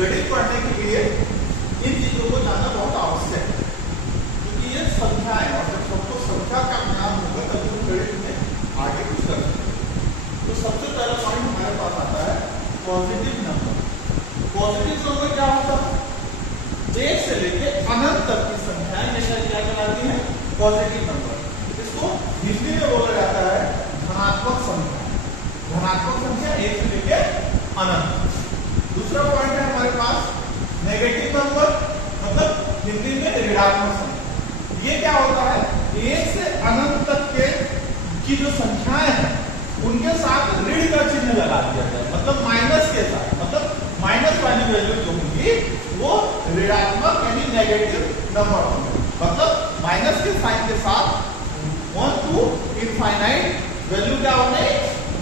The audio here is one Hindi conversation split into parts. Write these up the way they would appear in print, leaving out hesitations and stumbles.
गणित पढ़ने के लिए इन चीजों को जानना बहुत आवश्यक है, क्योंकि ये संख्या है और जब सबको संख्या का ज्ञान होगा तब हम गणित में आगे कुछ कर सकते हैं। तो सबसे पहला पॉइंट हमारे पास आता है पॉजिटिव नंबर। पॉजिटिव नंबर क्या होता है? एक से लेके अनंत तक की संख्या क्या कहलाती है? Positive number. इसको हिंदी में बोला जाता है धनात्मक संख्या। धनात्मक संख्या एक से लेके अनंत। दूसरा पॉइंट है हमारे पास नेगेटिव नंबर, मतलब हिंदी में ऋणात्मक संख्या। ये क्या होता है? एक से अनंत तक के की जो संख्याएं हैं उनके साथ ऋण का चिन्ह लगा दिया जाए, मतलब माइनस के साथ, मतलब माइनस वाली वैल्यू जो होगी वो ऋणात्मक यानी नेगेटिव नंबर होंगे। मतलब माइनस के साइन के साथ 1 to इनफाइनाइट वैल्यू क्या होंगे?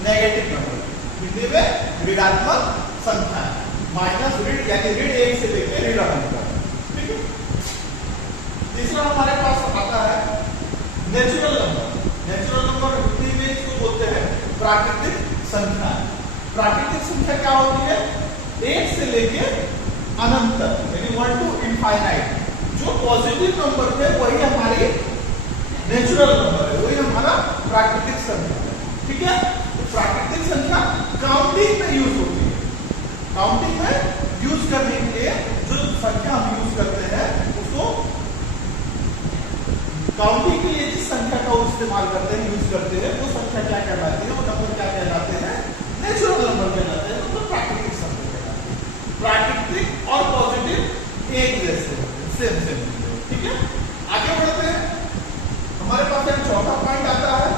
Negative number. हिंदी में ऋणात्मक संख्या माइनस ऋण यानी ऋण एक से लेकर ऋण अनंत तक। ठीक है। तीसरा हमारे पास आता है natural number. Natural number Hindi में इसको बोलते हैं प्राकृतिक संख्या। प्राकृतिक संख्या क्या होती है? एक से लेके अनंत तक यानी 1 to इनफाइनाइट। जो पॉजिटिव नंबर थे वही हमारी नेचुरल नंबर है, वही हमारा प्राकृतिक संख्या है। ठीक है। तो प्राकृतिक संख्या काउंटिंग में यूज होती है। काउंटिंग में यूज करने के लिए जो संख्या हम यूज करते हैं उसको काउंटिंग के लिए जिस संख्या का इस्तेमाल करते हैं, यूज करते हैं, वो संख्या क्या कहलाती है? वो नंबर क्या कहलाते हैं? नेचुरल नंबर कहलाते हैं, मतलब प्राकृतिक संख्या कहलाते हैं। प्राकृतिक और पॉजिटिव एक जैसे सेम सेम। ठीक है। आगे बढ़ते हैं। हमारे पास एक चौथा पॉइंट आता है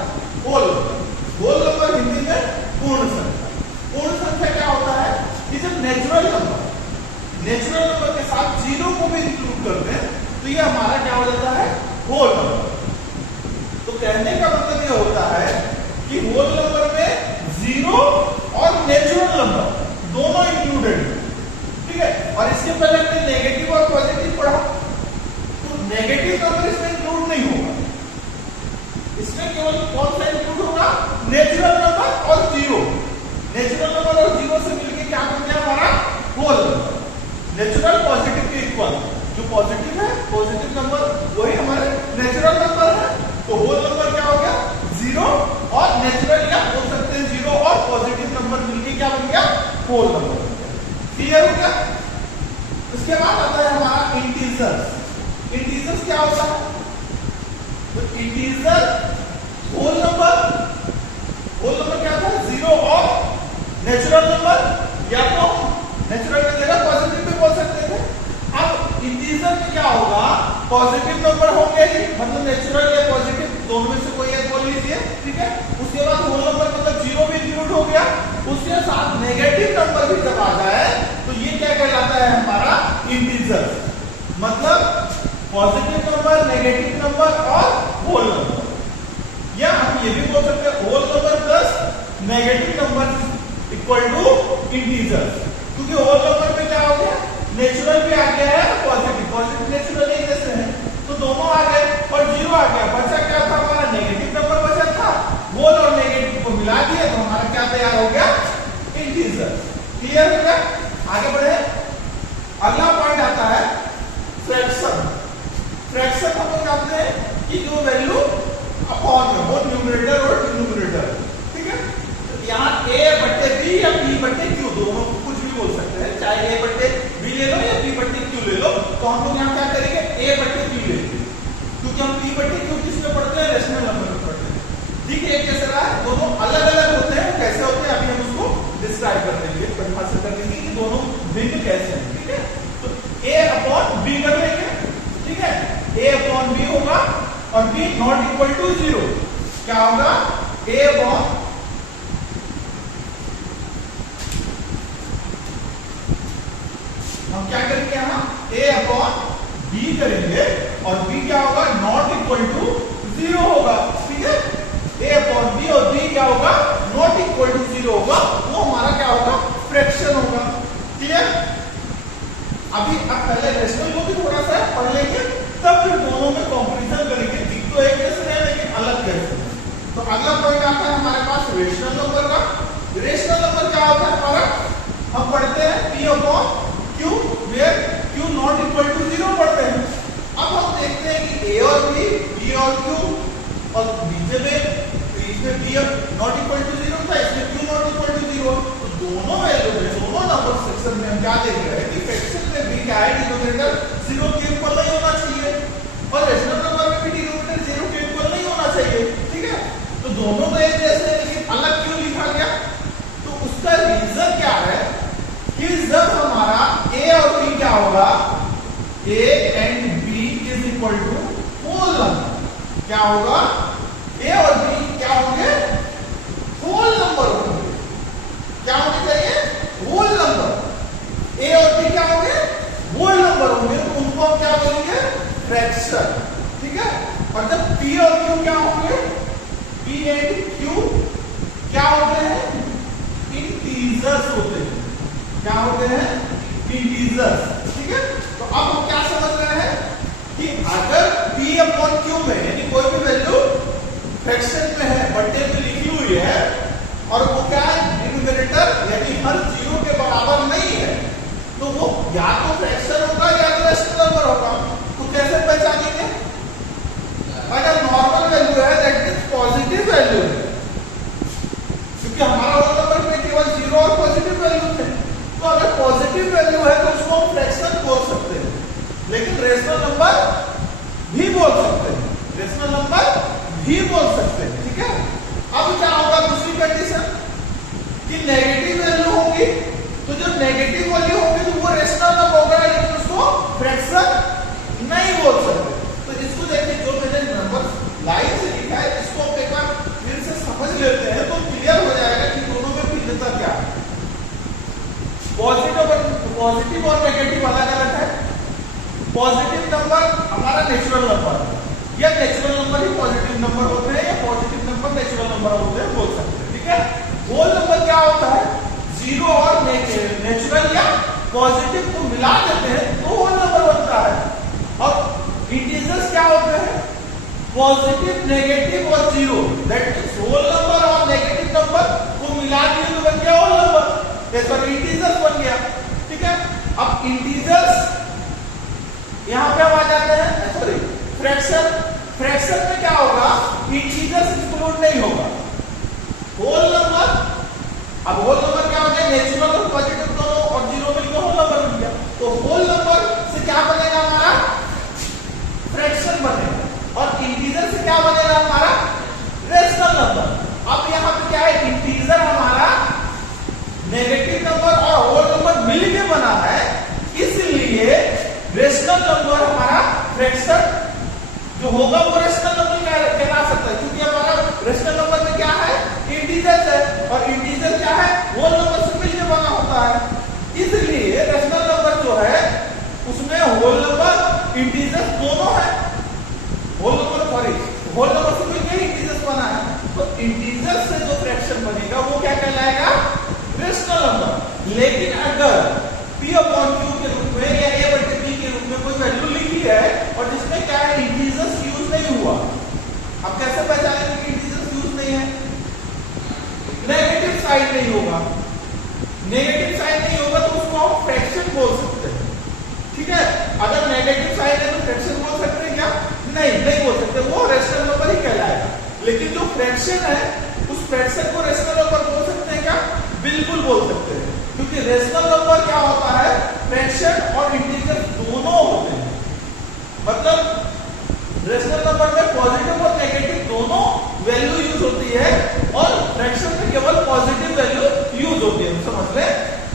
whole number. Whole number Hindi में पूर्ण संख्या। पूर्ण संख्या क्या होता है कि जब नेचुरल नंबर के साथ जीरो को भी इंक्लूड करते हैं तो ये हमारा क्या हो जाता है? Whole number. तो कहने का मतलब ये होता है कि होल नंबर में जीरो और नेचुरल नंबर दोनों इंक्लूडेड है। ठीक है। और इसके पहले हमने नेगेटिव और पॉजिटिव पढ़ा, तो नेगेटिव नंबर इसमें इंक्लूड नहीं होगा। इसमें केवल कौन सा इंक्लूड होगा? नेचुरल नंबर और जीरो। नेचुरल नंबर और जीरो से मिलकर क्या बन गया हमारा? Whole number. नेचुरल पॉजिटिव के इक्वल। जो पॉजिटिव है, पॉजिटिव नंबर वही हमारे नेचुरल नंबर है। तो होल नंबर क्या हो गया? जीरो और नेचुरल, या बोल सकते हैं जीरो और पॉजिटिव नंबर मिलकर क्या बन गया? Whole number. क्लियर हो गया? उसके बाद आता है हमारा इंटीजर्स। इंटीजर्स क्या होता है? तो इंटीजर होल नंबर क्या था? जीरो और नेचुरल नंबर, या तो नेचुरल की जगह पॉजिटिव भी बोल सकते थे। अब इंटीजर में क्या होगा? पॉजिटिव नंबर होंगे ही, मतलब नेचुरल या पॉजिटिव दोनों में से कोई एक बोल लीजिए। ठीक है। उसके बाद होल नंबर मतलब जीरो भी इंक्लूड हो गया, उसके साथ नेगेटिव नंबर भी जब आ जाए तो ये क्या कहलाता है? हमारा इंटीजर। मतलब पॉजिटिव नंबर, नेगेटिव नंबर और होल नंबर। या हम ये भी बोल सकते हैं whole number plus negative number equal to integer, क्योंकि होल नंबर में क्या हो गया? नेचुरल भी आ गया है, पॉजिटिव नेचुरल एक जैसे हैं, तो दोनों आ गए और जीरो आ गया। बचा क्या था? हमारा नेगेटिव नंबर बचा था। होल और नेगेटिव को मिला दिया तो हमारा क्या तैयार हो गया? इंटीजर। क्लियर हो गया? आगे बढ़े। अगला पॉइंट आता है फ्रैक्शन। फ्रैक्शन हम लोग जानते हैं कि जो वैल्यू अपॉन में हो, न्यूमरेटर और डिनोमिनेटर। ठीक है। तो यहाँ a बटे b या b बटे q दोनों कुछ भी बोल सकते हैं, चाहे a बटे b ले लो या b बटे q ले लो। तो हम लोग यहाँ क्या करेंगे? a बटे q लेंगे, क्योंकि हम p बटे q किसमें पढ़ते हैं? रेशनल नंबर में पढ़ते हैं। ठीक है। एक कैसे रहा है? दोनों अलग अलग होते हैं, कैसे होते हैं अभी हम उसको डिस्क्राइब कर देंगे, परिभाषित कर देंगे कि दोनों भिन्न कैसे हैं। ठीक है। तो a अपॉन b कर लेंगे। ठीक है। a अपॉन b होगा और b not equal to zero. क्या होगा? a अपॉन हम क्या करेंगे? यहाँ a अपॉन b करेंगे और b क्या होगा? नॉट इक्वल टू जीरो होगा। ठीक है। a अपॉन b और b क्या होगा? नॉट इक्वल टू जीरो होगा। वो हमारा क्या होगा? फ्रैक्शन होगा। क्लियर? अभी अब पहले रेशनल को भी थोड़ा सा पढ़ लेंगे, तब फिर दोनों में कंपैरिजन करेंगे। दिख तो एक जैसे है लेकिन अलग कैसे। तो अगला पॉइंट आता है हमारे पास रेशनल नंबर का। रेशनल नंबर क्या होता है हमारा? हम पढ़ते हैं p upon q not equal to 0 पढ़ते हैं। अब हम देखते हैं कि a और b, b और q, और बीच में b नॉट इक्वल टू 0 था, इसमें q नॉट इक्वल टू 0। तो दोनों वैल्यू में, दोनों नंबर सेक्शन में हम क्या देख रहे हैं कि फ्रैक्शन में b क्या है, डिनोमिनेटर 0 के इक्वल नहीं होना चाहिए, और रेशनल नंबर में भी डिनोमिनेटर 0 के इक्वल नहीं होना चाहिए। ठीक है, तो दोनों में एक जैसे हैं, लेकिन अलग क्यों लिखा गया? तो उसका रीजन क्या है कि जब हमारा a और b क्या होगा, a and b is equal to whole number, क्या होगा, a और b क्या होंगे, होल नंबर होंगे। क्या होने चाहिए, होल नंबर। a और b क्या होंगे, होल नंबर होंगे, तो उनको हम क्या बोलेंगे, फ्रैक्शन। ठीक है, और जब p और q क्या होंगे, p एंड q क्या होते हैं, इंटीजर्स होते हैं। क्या होते हैं, इंटीजर्स। ठीक है, तो अब हम क्या समझ रहे हैं कि अगर p अपॉन q में यानी कोई भी वैल्यू फ्रैक्शन में है, बट्टे में लिखी हुई है, और वो क्या है, डिनोमिनेटर यानी हर 0 के बराबर नहीं है, तो वो या तो फ्रैक्शन होगा या तो रेशनल नंबर होगा। तो कैसे पहचानेंगे? अगर नॉर्मल वैल्यू है दैट इज पॉजिटिव वैल्यू है, क्योंकि हमारा होल नंबर में केवल 0 और पॉजिटिव वैल्यू थे। तो अगर पॉजिटिव वैल्यू है तो उसको हम फ्रैक्शन बोल सकते हैं, लेकिन रेशनल नंबर भी बोल सकते हैं, रेशनल नंबर भी बोल सकते हैं। ठीक है, अब क्या होगा, दूसरी कंडीशन कि नेगेटिव वैल्यू होगी, तो जो नेगेटिव वैल्यू होगी तो वो रेशनल नंबर होगा, लेकिन उसको फ्रैक्शन नहीं बोल सकते। तो इसको देखिए, जो मैंने नंबर लाइन से लिखा है, इसको हम एक बार फिर से समझ लेते हैं, तो क्लियर हो जाएगा कि दोनों में भिन्नता क्या है। पॉजिटिव और नेगेटिव अलग अलग है। पॉजिटिव नंबर हमारा नेचुरल नंबर है, या नेचुरल नंबर ही पॉजिटिव नंबर होते हैं, या पॉजिटिव नंबर नेचुरल नंबर होते हैं, बोल सकते हैं। ठीक है, होल नंबर क्या होता है, 0 और नेचुरल या पॉजिटिव को मिला देते हैं तो होल नंबर बनता है। और इंटीजर्स क्या होते हैं, पॉजिटिव, नेगेटिव और 0, दैट मींस होल नंबर और नेगेटिव नंबर को मिला दिए तो बन गया होल नंबर, सॉरी इंटीजर्स बन गया। ठीक है, अब इंटीजर्स यहां पे हम आ जाते हैं, सॉरी फ्रैक्शन। फ्रैक्शन में क्या होगा, इंटीजर्स इंक्लूड नहीं होगा, होल नंबर। अब होल नंबर क्या हो गया, नेचुरल और पॉजिटिव दोनों, और 0 मिलकर होल नंबर बन गया। तो होल नंबर से क्या बनेगा, हमारा फ्रैक्शन बनेगा, और इंटीजर से क्या बनेगा, हमारा रेशनल नंबर। अब यहां पे क्या है, इंटीजर हमारा नेगेटिव नंबर और होल नंबर मिलके बना है, इसलिए रेशनल नंबर हमारा फ्रैक्शन जो होगा वो रेशनल नंबर कहला सकता है, क्योंकि हमारा रेशनल नंबर में क्या है, इंटीजर है, और इंटीजर क्या है, होल नंबर से मिलके बना होता है। इसलिए रेशनल नंबर जो है उसमें होल नंबर इंटीजर दोनों है, होल नंबर से मिलकर इंटीजर बना है। तो इंटीजर से जो फ्रैक्शन बनेगा वो क्या कहलाएगा, रेशनल नंबर। लेकिन अगर p अपॉन q के रूप में या a बटे b के रूप में कोई वैल्यू लिखी है और जिसमें क्या है, इंटीजर्स यूज नहीं हुआ, अब कैसे पहचानेंगे कि इंटीजर्स यूज नहीं है, नेगेटिव साइन नहीं होगा, नेगेटिव साइन नहीं होगा तो उसको हम फ्रैक्शन बोल सकते हैं। ठीक है, अगर नेगेटिव साइन है तो फ्रैक्शन बोल सकते हैं क्या, नहीं बोल सकते, वो रेशनल नंबर ही कहलाएगा। लेकिन जो फ्रैक्शन है उस फ्रैक्शन को रेशनल नंबर बोल सकते हैं क्या, बिल्कुल बोल सकते हैं, क्योंकि रेशनल नंबर क्या होता है, फ्रैक्शन और इंटीजर दोनों होते हैं। मतलब रेशनल नंबर में पॉजिटिव और नेगेटिव दोनों वैल्यू यूज होती है, और फ्रैक्शन में केवल पॉजिटिव वैल्यू यूज होती है। समझ ले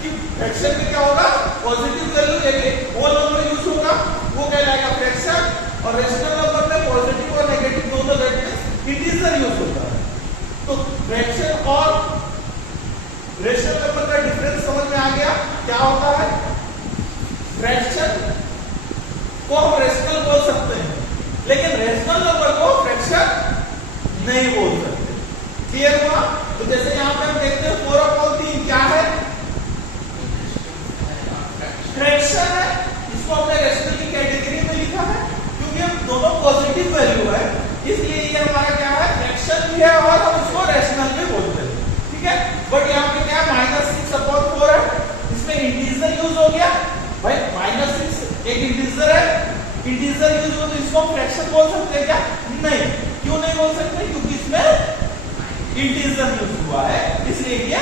कि फ्रैक्शन में क्या होगा, पॉजिटिव वैल्यू यानी होल नंबर यूज होगा, वो कहलाएगा फ्रैक्शन, और रेशनल नंबर में पॉजिटिव और नेगेटिव दोनों वैल्यू इंटीजर यूज होता है। तो फ्रैक्शन और रेशनल नंबर का डिफरेंस समझ में आ गया, क्या होता है, फ्रैक्शन को हम रेशनल बोल सकते हैं, लेकिन रेशनल नंबर को फ्रैक्शन नहीं बोल सकते। क्लियर हुआ? तो जैसे यहां पे हम देखते हैं 4/3 क्या है, फ्रैक्शन है, इसको हमने रेशनल की कैटेगरी में लिखा है, क्योंकि हम दोनों पॉजिटिव वैल्यू है, इसलिए ये हमारा क्या है, फ्रैक्शन भी है और हम इसको रेशनल भी बोलते हैं। ठीक है, बट यहाँ पे क्या है, -6/4 है, इसमें इंटीजर यूज हो गया भाई, -6 एक इंटीजर यूज हो तो इसको फ्रैक्शन बोल सकते हैं क्या? नहीं। क्यों नहीं बोल सकते? क्योंकि इसमें इंटीजर यूज हुआ है, इसलिए ये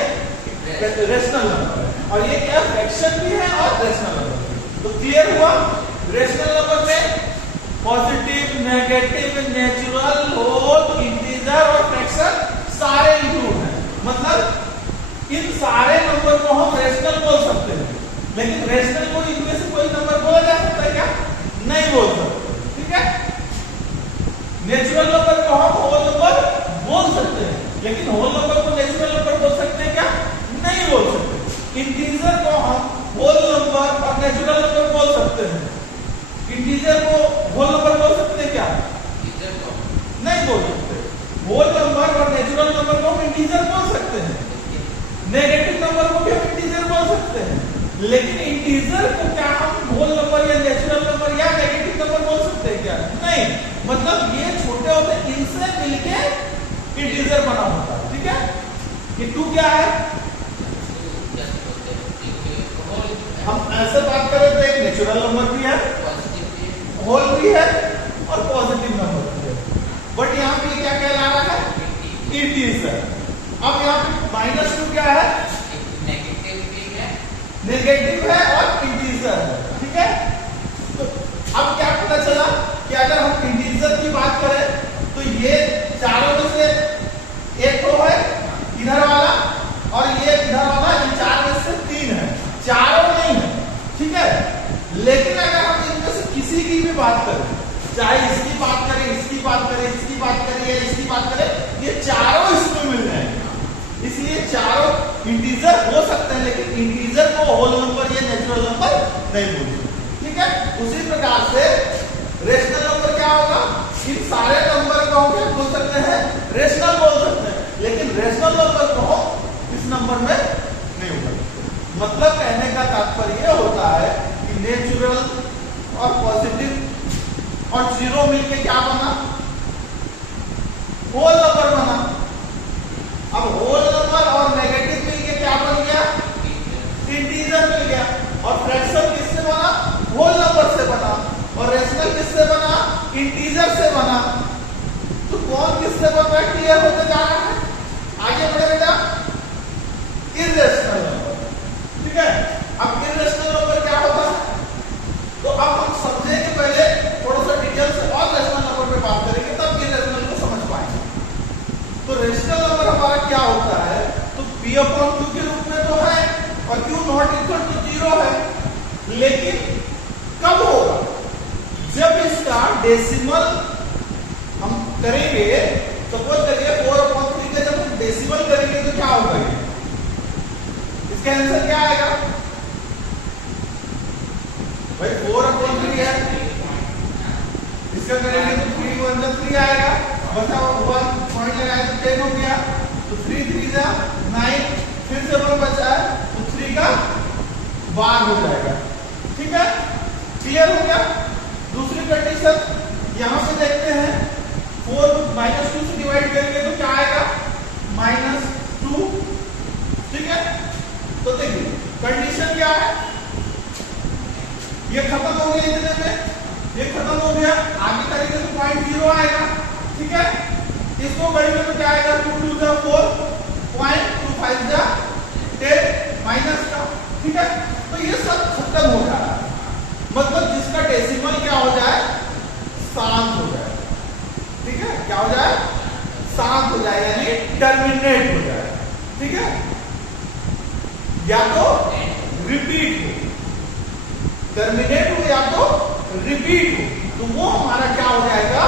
रेशनल नंबर है। और ये क्या फ्रैक्शन भी है और रेशनल नंबर भी। तो क्लियर हुआ? रेशनल नंबर में positive, negative, natural, whole, integer और फ्रैक्शन सारे इंक्लूड हैं। मतलब इन सारे नंबर को हम रेशनल बोल सकते हैं, लेकिन रेशनल को इनमें से कोई नंबर बोला जा सकता है क्या? नहीं बोल सकते। ठीक है। नेचुरल नंबर को हम होल नंबर बोल सकते हैं, लेकिन होल नंबर को नेचुरल नंबर बोल सकते हैं क्या? नहीं बोल सकते। इंटीजर को हम होल नंबर और नेचुरल नंबर बोल सकते हैं। इंटीजर को होल नंबर बोल सकते हैं क्या? नहीं बोल सकते। होल नंबर और नेचुरल नंबर को हम इंटीजर बोल सकते हैं, नेगेटिव नंबर को भी हम इंटीजर बोल सकते हैं, लेकिन इंटीजर को क्या हम होल नंबर या नेचुरल नंबर या नेगेटिव नंबर बोल सकते हैं क्या? नहीं। मतलब ये छोटे होते हैं, इनसे मिलके इंटीजर बना होता है। ठीक है। ये टू क्या है? हम ऐसे बात करें तो एक नेचुरल नंबर भी है, होल भी है और पॉजिटिव नंबर भी है, बट यहाँ पे क्या कहला रहा है? इंटीजर। अब यहाँ पे -2 क्या है? नेगेटिव है और इंटीजर है। ठीक है। तो अब क्या पता चला कि अगर हम इंटीजर की बात करें तो ये चारों में से एक तो है इधर वाला और ये इधर वाला, ये चार में से 3 है, चारों नहीं है। ठीक है। लेकिन अगर हम इनमें से किसी की भी बात करें, चाहे इसकी बात करें, इसकी बात करें, इसकी बात करें या इसकी बात करें, ये चारों इसमें मिल जाएंगे। इसलिए चारों इंटीजर हो सकते हैं, लेकिन इंटीजर को होल नंबर या नेचुरल नंबर नहीं बोलते। ठीक है। उसी प्रकार से रेशनल नंबर क्या होगा? इन सारे नंबर को हम क्या बोल सकते हैं? रेशनल बोल सकते हैं, लेकिन रेशनल नंबर को इस नंबर में नहीं बोल सकते। मतलब कहने का तात्पर्य यह होता है कि नेचुरल और पॉजिटिव और जीरो मिलके क्या बना? होल नंबर बना। अब होल नंबर और नेगेटिव मिलके क्या बन गया? इंटीजर मिल गया। और फ्रैक्शन किससे बना? होल नंबर से बना। और रेशनल किससे बना? इंटीजर से बना। तो कौन किससे बन रहा है? क्लियर होते जा रहा है। आगे बढ़े बेटा। Irrational number. ठीक है। अब इर्रेशनल नंबर क्या होता है? तो अब हम समझेंगे, पहले थोड़ा सा डिटेल से और रेशनल नंबर पे बात करेंगे, तब इर्रेशनल को समझ पाएंगे। तो रेशनल नंबर हमारा क्या होता है? तो P/Q के रूप में तो है और Q नॉट इक्वल टू 0 है, लेकिन कब होगा? जब इसका डेसिमल हम करेंगे, सपोज करिए 4/3 का जब हम डेसिमल करेंगे तो क्या होगा? इसका आंसर क्या आएगा भाई? 4/3 है, इसका करेंगे तो 3 1 3 आएगा, बताओ 1 पॉइंट लगाए तो 10 हो गया, तो 3 3 9, फिर से 1 बचा है तो 3 का 12 हो जाएगा। ठीक है। क्लियर हो गया? दूसरी कंडीशन यहां पे देखते हैं, 4 को -2 से डिवाइड करेंगे तो क्या आएगा? -2। ठीक है। तो देखिए कंडीशन क्या है? ये खत्म हो गया, इतने में ये खत्म हो गया, आगे करेंगे तो 0.0 आएगा। ठीक है। इसको करेंगे तो क्या आएगा? 2 2 जा 4, 0.25 जा 10 माइनस का। ठीक है। तो ये सब खत्म हो जा रहा है, मतलब जिसका डेसिमल क्या हो जाए? शांत हो जाए। ठीक है। क्या हो जाए? शांत हो जाए, यानी टर्मिनेट हो जाए। ठीक है। या तो रिपीट हो, टर्मिनेट हो या तो रिपीट हो, तो वो हमारा क्या हो जाएगा?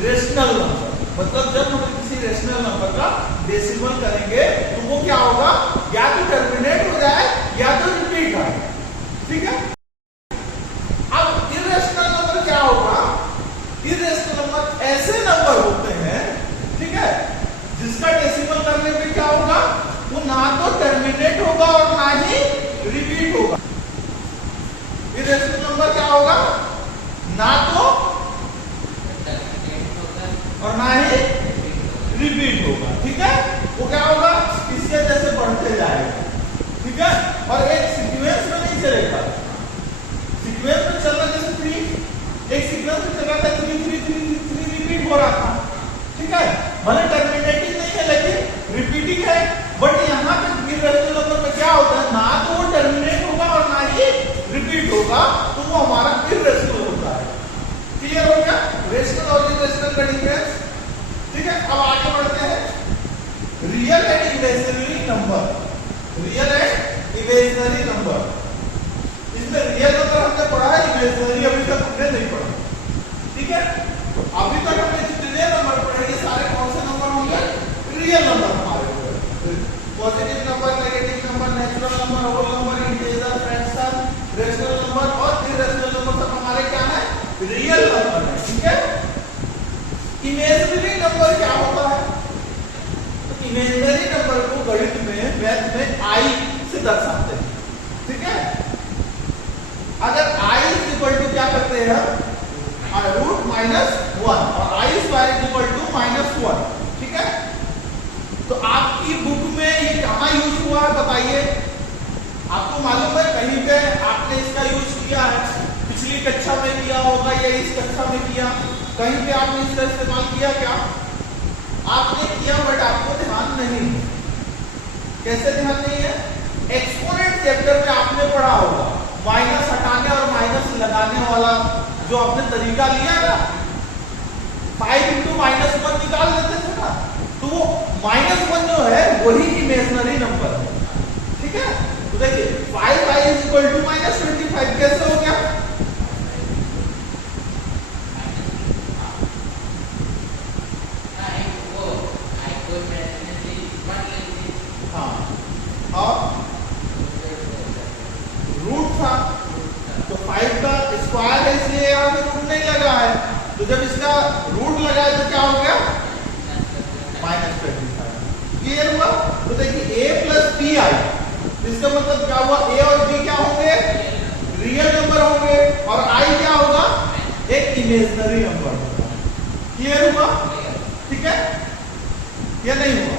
Rational number. मतलब जब हम किसी रेशनल नंबर का डेसिमल करेंगे तो वो क्या होगा? या तो टर्मिनेट हो जाए या तो रिपीट आए। ठीक है। अब इर्रेशनल नंबर क्या होगा? इर्रेशनल नंबर ऐसे नंबर होते हैं, ठीक है, जिसका डेसिमल करने पे क्या होगा? वो ना तो टर्मिनेट होगा और ना ही रिपीट होगा। इर्रेशनल नंबर क्या होगा? ना तो और ना ही रिपीट होगा। ठीक है। वो क्या होगा? इसके जैसे बढ़ते जाएगा। ठीक है। और एक सीक्वेंस में नहीं चलेगा। सीक्वेंस में चलना जैसे 3, एक हो रहा था, ठीक है, भले टर्मिनेटिंग नहीं है लेकिन रिपीटिंग है। बट यहाँ पे इर्रेशनल नंबर में क्या होता है, ना तो वो टर्मिनेट होगा और ना ही रिपीट होगा, तो वो हमारा इर्रेशनल होता है। क्लियर हो गया रेशनल और इर्रेशनल का डिफरेंस? ठीक है, अब आगे बढ़ते हैं। Real and imaginary number, real and imaginary number. इसमें रियल नंबर हमने पढ़ा है, इमेजिनरी अभी तक हमने नहीं पढ़ा, ठीक है। अभी तक हमने जितने नंबर पढ़े ये सारे कौन से नंबर होंगे, रियल नंबर हमारे, positive number, negative number, natural number, whole number, integer, fraction, rational number और इर्रेशनल नंबर सब हमारे क्या है, रियल नंबर है, ठीक है। इमेजिनरी नंबर क्या होता है, तो इमेजिनरी नंबर को गणित में मैथ में आई से दर्शाते हैं, ठीक है। अगर आई इज इक्वल टू क्या करते हैं, रूट माइनस 1 और आई स्क्वायर इज इक्वल टू -1, ठीक है। तो आपकी बुक में ये कहाँ यूज हुआ है बताइए, आपको मालूम है कहीं पे आपने इसका यूज किया है, पिछली कक्षा में किया होगा या इस कक्षा में किया, कहीं पे आपने इसका इस्तेमाल किया क्या, आपने किया बट आपको ध्यान नहीं है। कैसे ध्यान नहीं है, एक्सपोनेंट चैप्टर में आपने पढ़ा होगा, माइनस हटाने और माइनस लगाने वाला जो आपने तरीका लिया ना, 5 × -1 निकाल देते थे ना, तो वो -1 जो है वही इमेजिनरी नंबर है, ठीक है। तो देखिए 5i = -25 कैसे हो गया, हाँ, और रूट था तो 5 का स्क्वायर है इसलिए यहाँ पे रूट नहीं लगा है, तो जब इसका रूट लगा है तो क्या हो गया, -25। क्लियर हुआ? तो देखिए a + bi, इसका मतलब क्या हुआ, a और b क्या होंगे, रियल नंबर होंगे और i क्या होगा, एक इमेजिनरी नंबर होगा। क्लियर हुआ? ठीक है, या नहीं हुआ?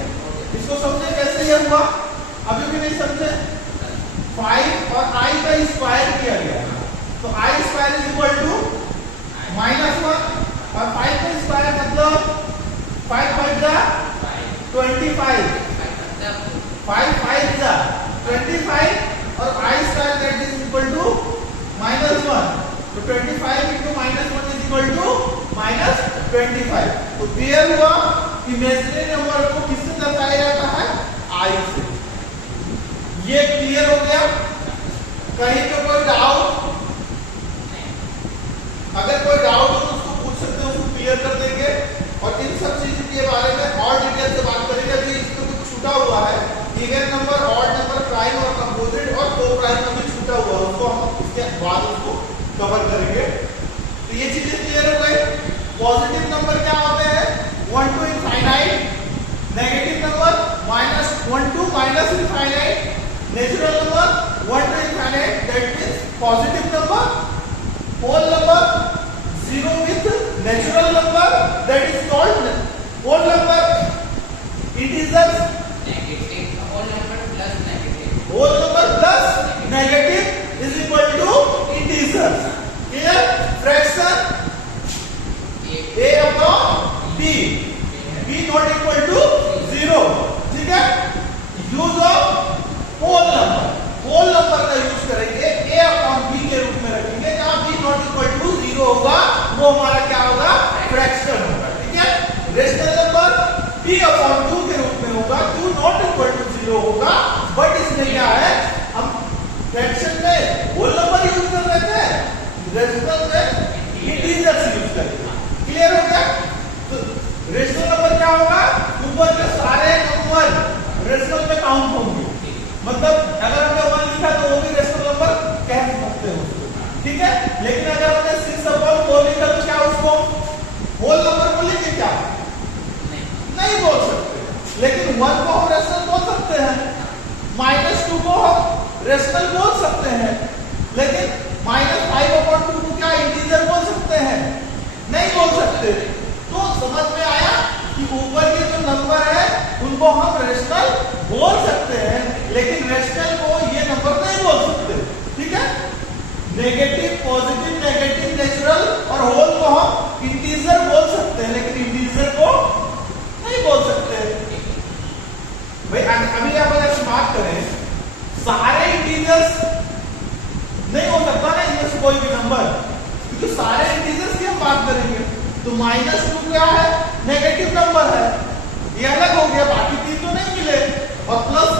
इसको समझे कैसे ये हुआ, अभी भी नहीं समझे? 5 और i का स्क्वायर किया गया, तो i square is equal to -1 और 5 का स्क्वायर मतलब 5 5 जा 25, 5 5 जा 25 और i square that is equal to -1, तो 25 × -1 इज इक्वल टू -25। तो क्लियर हुआ, इमेजिनरी नंबर को किससे दर्शाया जाता है, i से। ये क्लियर हो गया? कहीं पे कोई डाउट, अगर कोई डाउट हो तो उसको पूछ सकते हो, उसको क्लियर कर देंगे और इन सब चीजों के बारे में और डिटेल से बात करेंगे। अभी इसमें कुछ छूटा हुआ है, even number, odd number, prime और कंपोजिट और को प्राइम में भी छूटा हुआ है, उसको हम इसके बाद उसको कवर करेंगे। तो ये चीजें क्लियर हो गई। पॉजिटिव नंबर क्या होते हैं, 1 to infinite, negative number -1 to -infinite, natural number 1 to infinite, that means positive number, whole number 0 with natural number, that is called whole number, integers, negative whole number plus negative, whole number plus negative is equal to integers. Clear? Fraction a upon b, b not equal to 0, ठीक है। Use of whole number, whole number का यूज करेंगे, a upon b के रूप में रखेंगे, जहां b not equal to 0 होगा वो हमारा क्या होगा, फ्रैक्शन होगा, ठीक है। रेशनल नंबर p upon 2 के रूप में होगा, 2 not equal to 0 होगा, बट इसमें क्या है, हम फ्रैक्शन में होल नंबर यूज कर रहे थे, रेशनल में इंटीजर्स यूज करेंगे। क्लियर हो गया? तो रेशनल नंबर क्या होगा, ऊपर के सारे नंबर रेशनल में काउंट होंगे, मतलब अगर हमने 1 लिखा तो वो भी रेशनल नंबर कह सकते हो उसको, ठीक है। लेकिन अगर हमने 6/4 लिखा तो क्या उसको होल नंबर बोलेंगे क्या, नहीं बोल सकते। लेकिन 1 को हम रेशनल बोल सकते हैं, -2 को हम रेशनल बोल सकते हैं, लेकिन -5/2 को क्या इंटीजर बोल सकते हैं, नहीं बोल सकते। तो समझ में आया कि ऊपर के जो नंबर है उनको हम रेशनल बोल सकते हैं, लेकिन रेशनल को ये नंबर नहीं बोल सकते, ठीक है। नेगेटिव, पॉजिटिव, नेगेटिव, नेचुरल और होल को हम इंटीजर बोल सकते हैं, लेकिन भाई अभी आप अगर बात करें सारे इंटीजर्स नहीं हो सकता ना इनमें से कोई भी नंबर, क्योंकि सारे इंटीजर्स की हम बात करेंगे। तो -2 क्या है? नेगेटिव नंबर है, ये अलग हो गया, बाकी तीन तो नहीं मिले। और प्लस